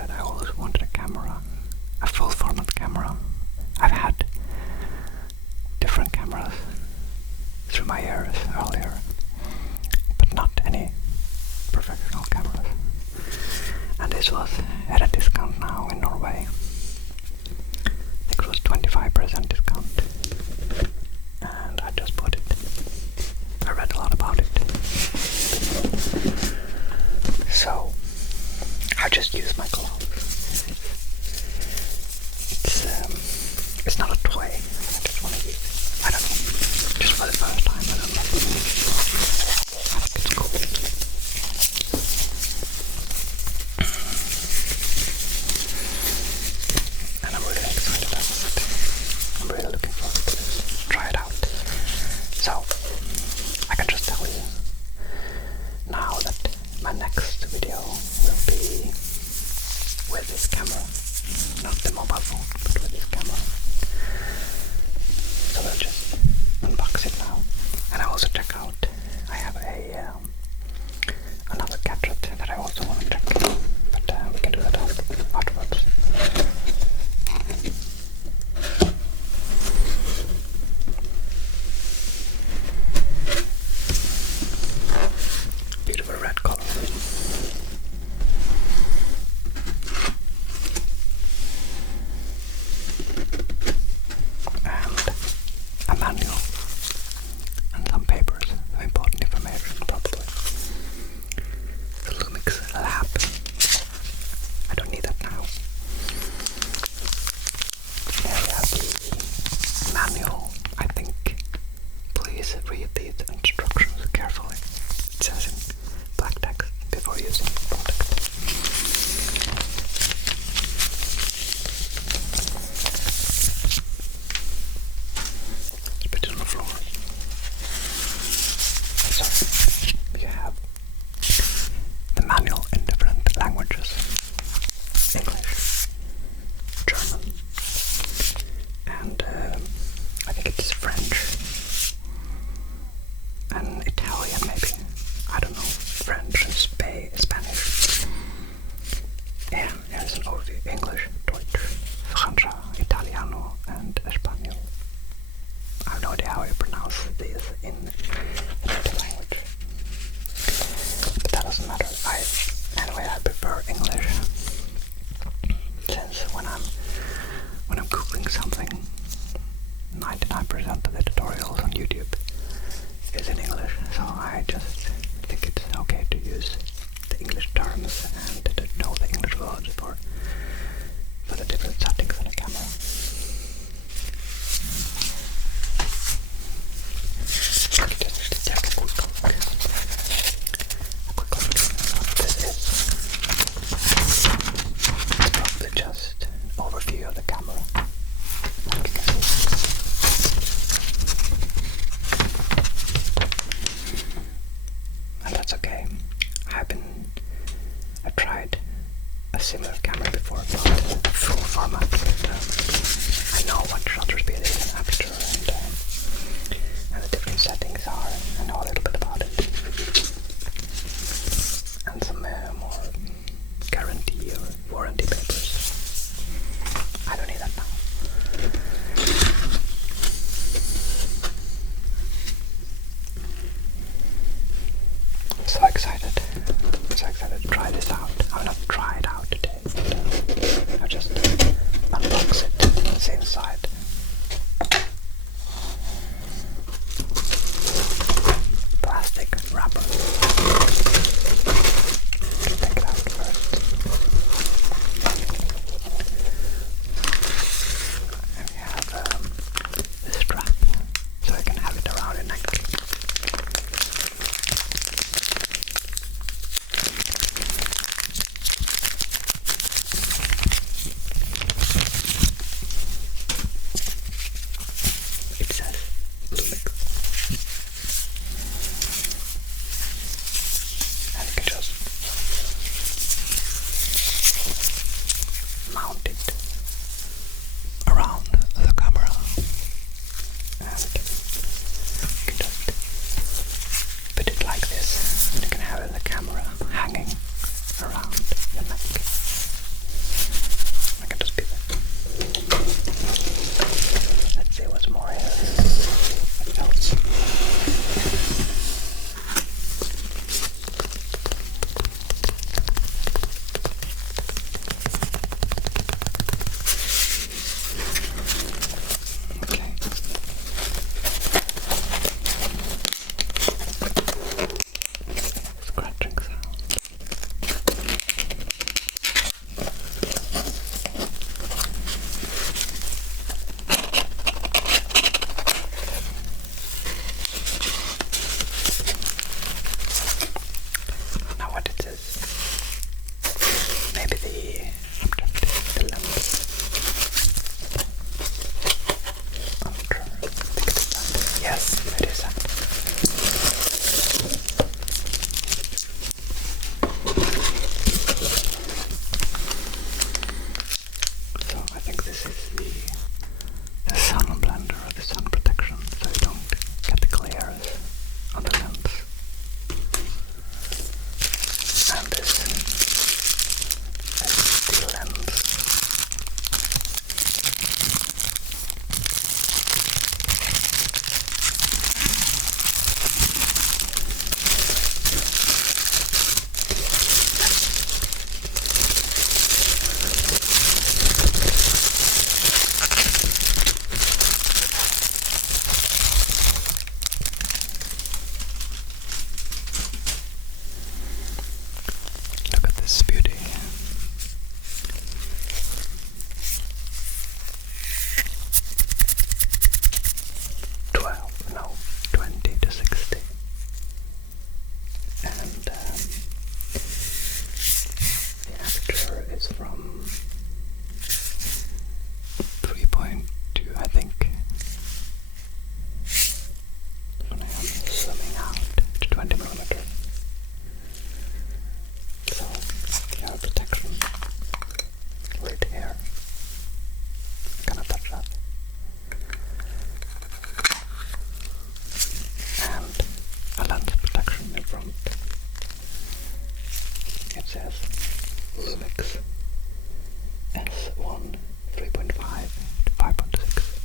said, I always wanted a camera, a full format camera. I've had different cameras through my years earlier, but not any professional cameras. And this was at a discount now in Norway. I think it was 25% discount. And I just bought it. I read a lot about it. So I just use my gloves. It's not a toy. I just want to use it. I don't know. Just for the first time, I don't know. I think it's cool. And I'm really excited about it. I'm really looking forward to try it out. So I can just tell you now that my next video will be with this camera, not the mobile phone, but with this camera. So we'll just unbox it now, and I also check out. I have another gadget that I also want to check, but we can do that afterwards. Beautiful red color. And a manual and some papers of important information, probably. The Lumix lab. I don't need that now. Here we have the manual. I think please read these instructions carefully. It says in black text before using the product. Spit it on the floor. So, you have the manual in different languages. English, German, and I think it's French, and Italian maybe. I don't know. French and Spanish. Yeah, here's an overview. English, Deutsch, Francia, Italiano, and Espanol. I have no idea how you pronounce these in native language, but that doesn't matter. Anyway, I prefer English, since when I'm cooking something, 99% of the tutorials on YouTube is in English, so I just think it's okay to use the English terms and to know the English words for the different settings on the camera. Just take a quick look. What this is. It's probably just an overview of the camera. Like you can see. And that's okay. I tried a similar camera before, not full format, but I know what shutter speed is and aperture and the different settings are. I know a little bit about it. And some more guarantee or warranty papers. I don't need that now. I'm so excited. I'm so excited to try this out. I've not tried out today, but I'll just unbox it and see inside. Plastic wrapper. millimeter is from 3.2, I think. When I am zooming out to 20 millimeter. So you have protection right here. I cannot touch that. And a lens protection in front. It says Lumix S1 3.5 to 5.6,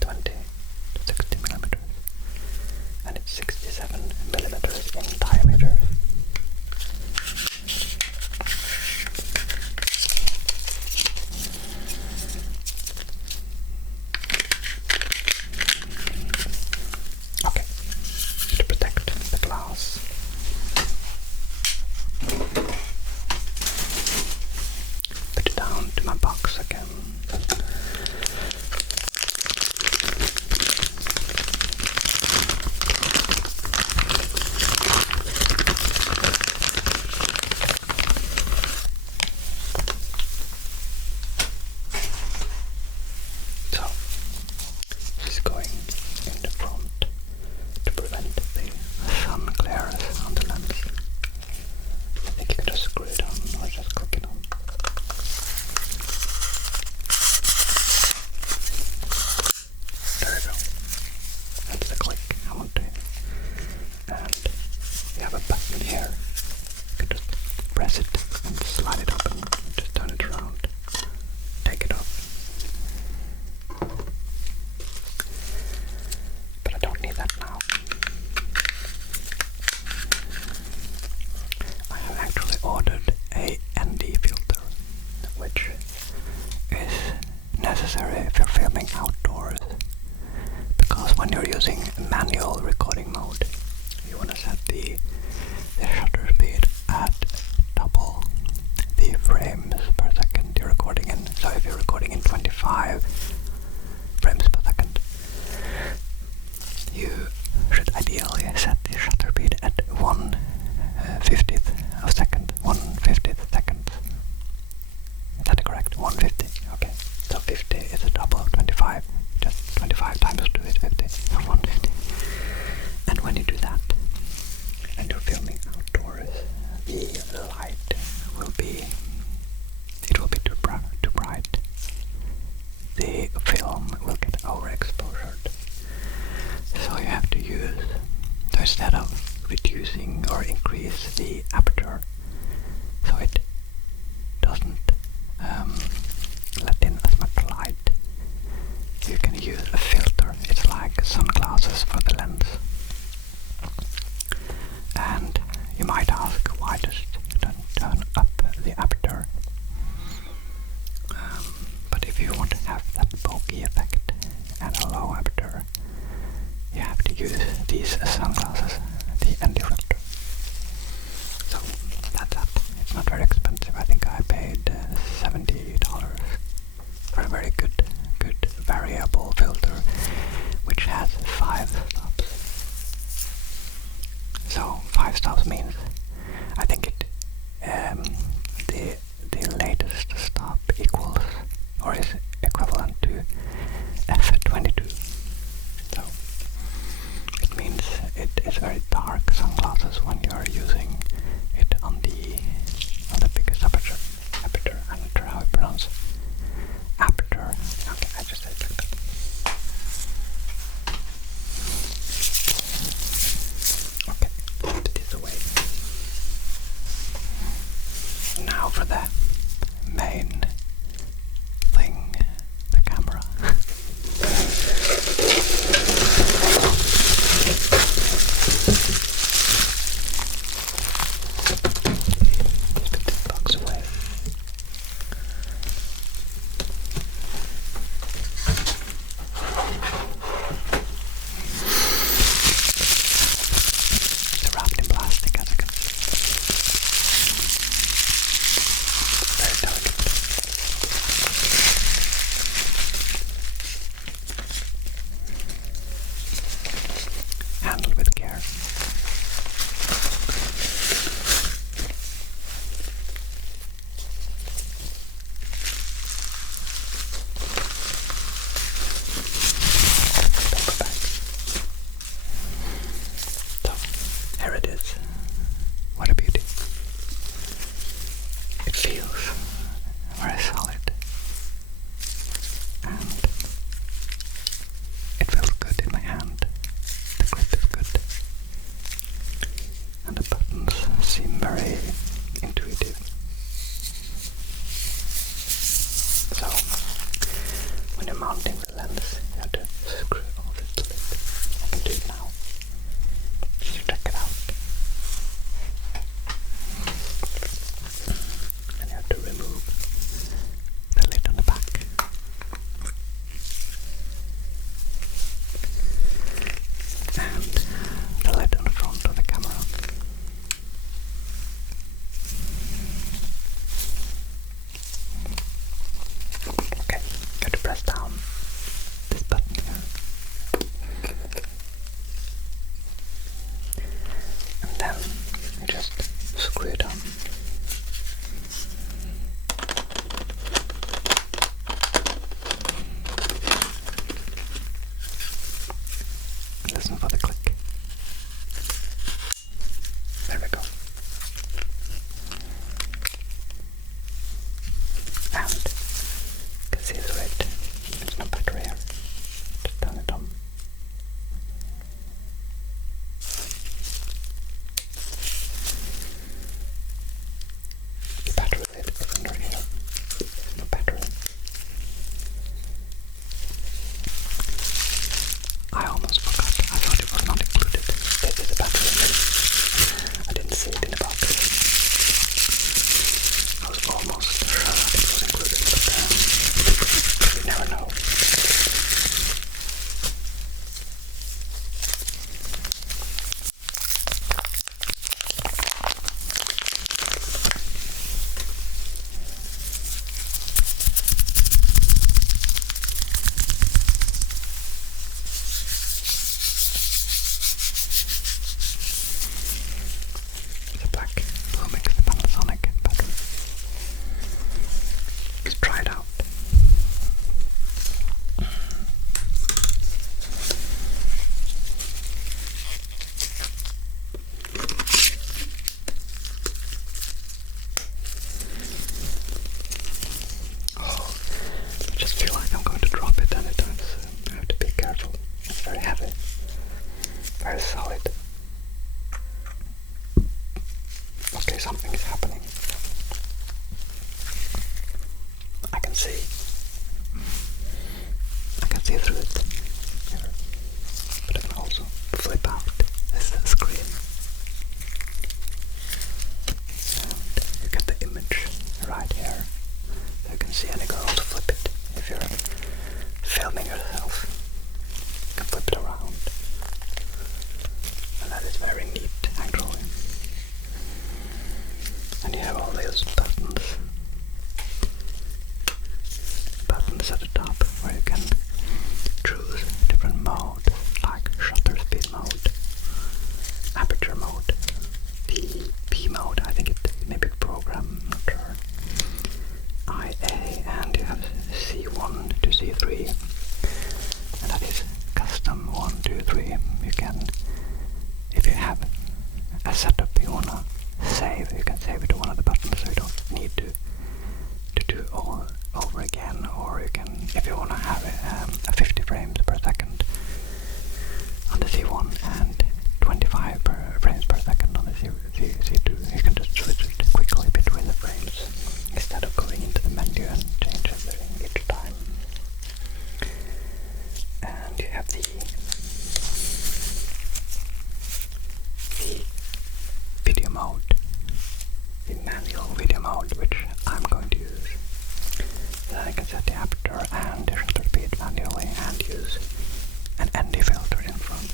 20 to 60 millimeters, and it's 67 millimeters in diameter. Okay, to protect the glass, put it down to my box again. So, she's going in the front to prevent the sun glares on the lens. I think you can just screw it on or just click it on. There we go. That's the click I want to. And you have a button here. You can just press it and slide it up and just turn it around. Take it off. But I don't need that now. I have actually ordered a ND filter, which is necessary if you're filming outdoors, because when you're using manual recording mode, you want to set the shutter speed at double the frames per second you're recording in. So if you're recording in 25 frames per second, you should ideally set the shutter speed at 1/50th of a second. 1/50th second. Is that correct? 150. Okay. So 50 is a double of 25. Just 25 times 2 is 50. So 150. And when you do that, and you're filming outdoors, the light will be, it will be too bright. The film will get overexposed. So you have to use, so instead of reducing or increase the aperture so it doesn't let in as much light, you can use a filter. It's like sunglasses for the lens. And you might ask, why just don't turn up the aperture? But if you want to have that bokeh effect and a low aperture, you have to use these sunglasses, the ND filter. So that's that. It's not very expensive. I think I paid $70 for a very good variable filter, which has 5 stops. So 5 stops means, I think it the latest stop equals or is equivalent to f22. So it means it is very dark sunglasses when you are using it on the biggest aperture. I'm not sure how you pronounce aperture. Okay, I just said it like that. Okay, put this away. Now for the main thing, the camera. Put this box away. It's wrapped in plastic, as you can see. Very delicate. feels very solid, and it feels good in my hand. The grip is good, and the buttons seem very intuitive. So, when you're mounting the lens, you have to screw off the lid. I can do it now. Just check it out. And you have to remove the lid on the back. And the lid on the front of the camera. Okay, you have to press down this button here. And then you just screw it on. Listen for the click. There we go. And you can see through it. There's no battery here. Just turn it on. The battery lid is under here. No battery. I almost forgot. I thought it was not included. This is a battery lid. I didn't see it in the box. I was almost sure that it was included, but you never know. The black Lumix Panasonic battery. Let's try it out. Oh, I just feel like I'm going to drop it anytime soon. I have to be careful. It's very heavy, very solid. Okay, something is happening. I can see through it here, but I can also flip out this screen, and you get the image right here. So you can see, and you can also flip it if you're filming yourself. You can flip it around, and that is very neat, actually. And you have all these buttons at the top where you can choose different modes, like shutter speed mode, aperture mode, P mode, I think it may be program, not sure, IA, and you have C1 to C3, and that is custom 1, 2, 3. You can, if you have a setup you wanna save, you can save it to one of the buttons, so you don't need to do all over again. Or you can, if you want to have a 50 frames per second on the C1 and 25 frames per second on the C2, you can just switch it quickly between the frames instead of going into the menu and change everything each time. And you have the video mode, the manual video mode, which I'm going to use. Then I can set the aperture and the shutter speed manually and use an ND filter in front.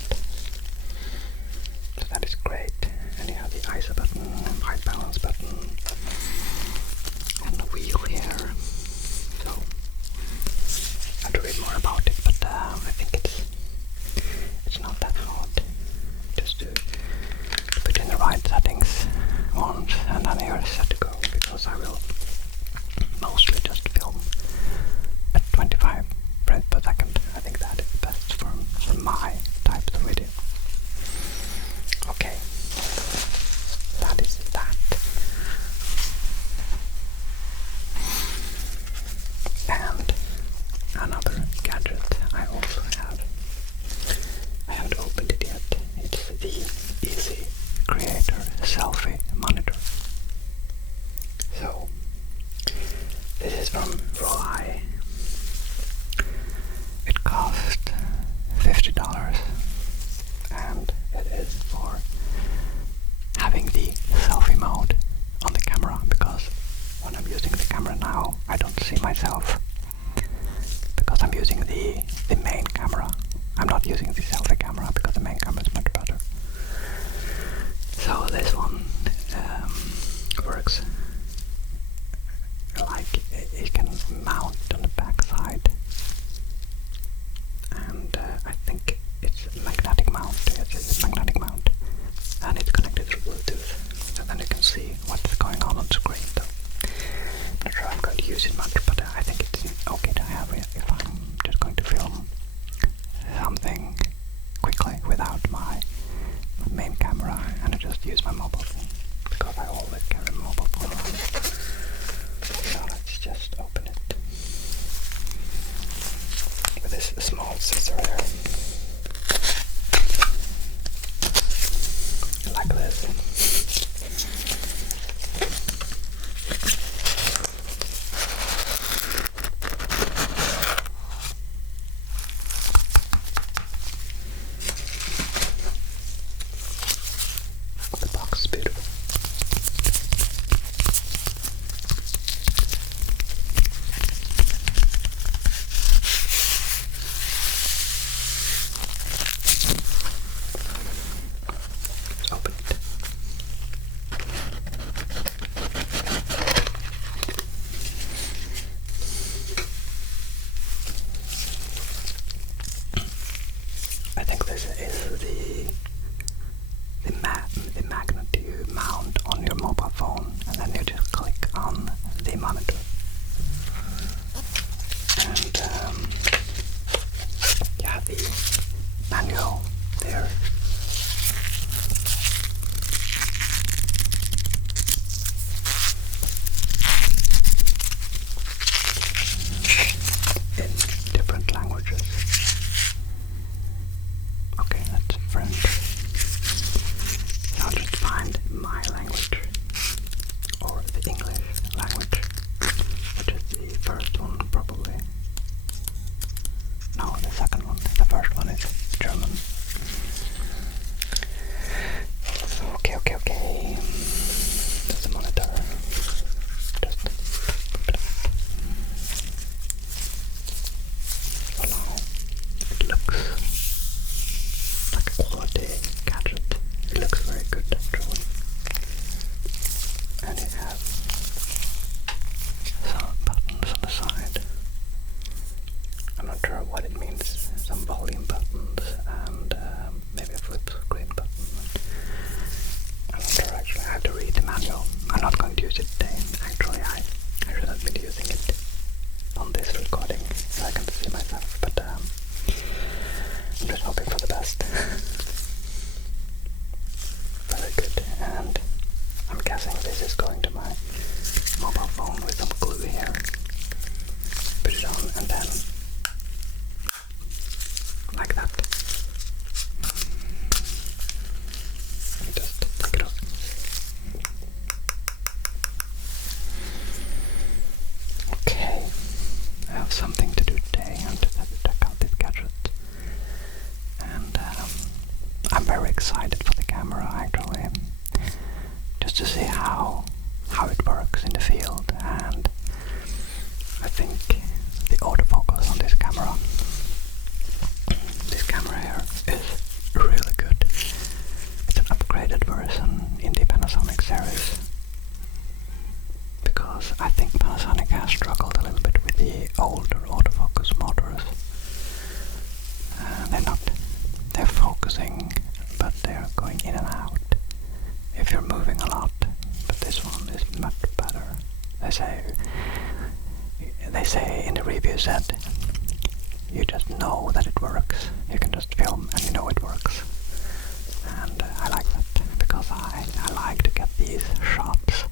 So that is great. And you have the ISO button, white balance button, and the wheel here. So I have to read more about it, but I think it's not that hard. Just to put in the right settings once, and then you're set to go, because I will mostly just film at 25 frames per second. I think that is best for my types of video. Okay, that is that. from Roy. It cost $50, and it is for having the selfie mode on the camera, because when I'm using the camera now, I don't see myself because I'm using the main camera. I'm not using the selfie camera because the main camera is much better. So this one works like it can mount on the back side, and I think it's a magnetic mount. It's a magnetic mount, and it's connected through Bluetooth, so then you can see what's going on the screen. So I'm not sure I'm going to use it much, but I think it's okay to have it if I'm just going to film something quickly without my main camera, and I just use my mobile phone because I always carry a mobile phone around. So let's just open it with this small scissor here, like this. The box is beautiful. Let's open it. I think this is the magnet you mount on your mobile phone, and then you just click on the monitor. And you have the manual there. In different languages. Okay, that's French. I'll just find my language, or the English language, which is the first one probably. No, the second one. The first one is German. Okay. That's the monitor. Just voila. It looks like a quality gadget. It looks very good actually. And it has some buttons on the side. I'm not sure what it means. Some volume buttons and maybe a flip screen button. I'm not sure actually. I have to read the manual. I'm not going to use it today. Actually, I should have been using it on this recording so I can see myself, but I'm just hoping for the best. Very good, and I'm guessing this is going to my mobile phone with some glue here. Put it on and then like that. And just take it off. Okay, I have something to do today. I just have to check out this gadget. And I'm very excited for the camera actually, just to see how it works in the field. And I think the autofocus on this camera here is really good. It's an upgraded version in the Panasonic series, because I think Panasonic has struggled a little bit with the older autofocus motors. They're focusing, but they're going in and out if you're moving a lot. But this one is much better. They say in the reviews that you just know that it works. You can just film and you know it works. And I like that, because I like to get these shots